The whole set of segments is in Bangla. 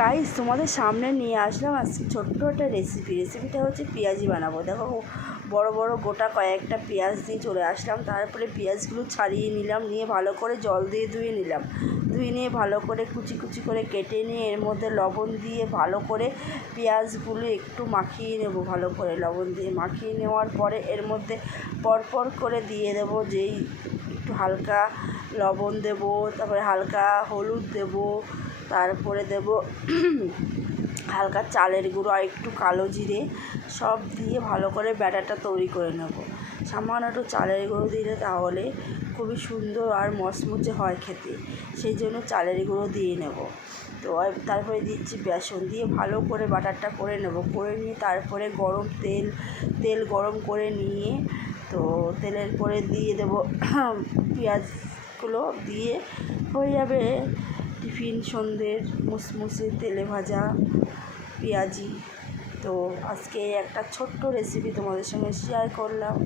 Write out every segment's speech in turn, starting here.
গাইস তোমাদের সামনে নিয়ে আসলাম আজকে ছোট্ট একটা রেসিপিটা হচ্ছে পেঁয়াজি বানাবো। দেখো বড় বড় গোটা কয়েকটা পেঁয়াজ দিয়ে চলে আসলাম। তারপরে পেঁয়াজগুলো ছাড়িয়ে নিলাম, নিয়ে ভালো করে জল দিয়ে ধুয়ে নিলাম। ধুয়ে নিয়ে ভালো করে কুচি কুচি করে কেটে নিয়ে এর মধ্যে লবণ দিয়ে ভালো করে পেঁয়াজগুলো একটু মাখিয়ে নেব। ভালো করে লবণ দিয়ে মাখিয়ে নেওয়ার পরে এর মধ্যে পরপর করে দিয়ে দেব যেই একটু হালকা লবণ দেব, তারপরে হালকা হলুদ দেব, তারপরে দেব হালকা চালের গুঁড়ো আর একটু কালো জিরে, সব দিয়ে ভালো করে ব্যাটারটা তৈরি করে নেব। সামান্য একটু চালের গুঁড়ো দিলে তাহলে খুবই সুন্দর আর মচমচে হয় খেতে, সেই জন্য চালের গুঁড়ো দিয়ে নেব। তো তারপরে দিচ্ছি বেসন, দিয়ে ভালো করে বাটারটা করে নেব। করে নিয়ে তারপরে গরম তেল গরম করে নিয়ে তো তেলের পরে দিয়ে দেব পেঁয়াজগুলো, দিয়ে হয়ে যাবে টিফিন সন্ধ্যের মুসমুসে তেলে ভাজা পেঁয়াজি। তো আজকে একটা ছোট্ট রেসিপি তোমাদের সঙ্গে শেয়ার করলাম।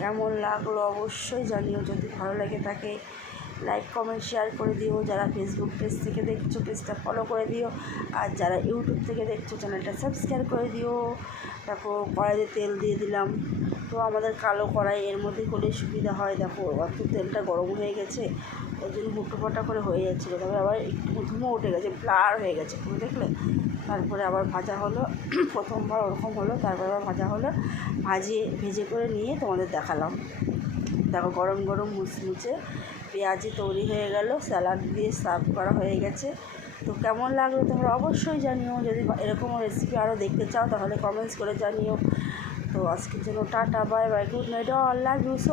কেমন লাগলো অবশ্যই জানিও। যদি ভালো লেগে থাকে লাইক কমেন্ট শেয়ার করে দিও। যারা ফেসবুক পেজ থেকে দেখছো পেজটা ফলো করে দিও, আর যারা ইউটিউব থেকে দেখছো চ্যানেলটা সাবস্ক্রাইব করে দিও। দেখো কড়াইতে তেল দিয়ে দিলাম। তো আমাদের কালো কড়াই, এর মধ্যে করলে সুবিধা হয়। দেখো একটু তেলটা গরম হয়ে গেছে, ওই জন্য হুটোপাটা করে হয়ে যাচ্ছিলো। তারপরে আবার একটু ধুমো উঠে গেছে, ব্লার হয়ে গেছে, তুমি দেখলে। তারপরে আবার ভাজা হলো, প্রথমবার ওরকম হলো, তারপরে আবার ভাজা হলো। ভেজে করে নিয়ে তোমাদের দেখালাম। দেখো গরম গরম মুচমুচে পেঁয়াজি তৈরি হয়ে গেল, স্যালাড দিয়ে সার্ভ করা হয়ে গেছে। তো কেমন লাগলো তোমরা অবশ্যই জানিও। যদি এরকম রেসিপি আরও দেখতে চাও তাহলে কমেন্টস করে জানিও। তো আজকের জন্য tata, bye bye, good night, all love you so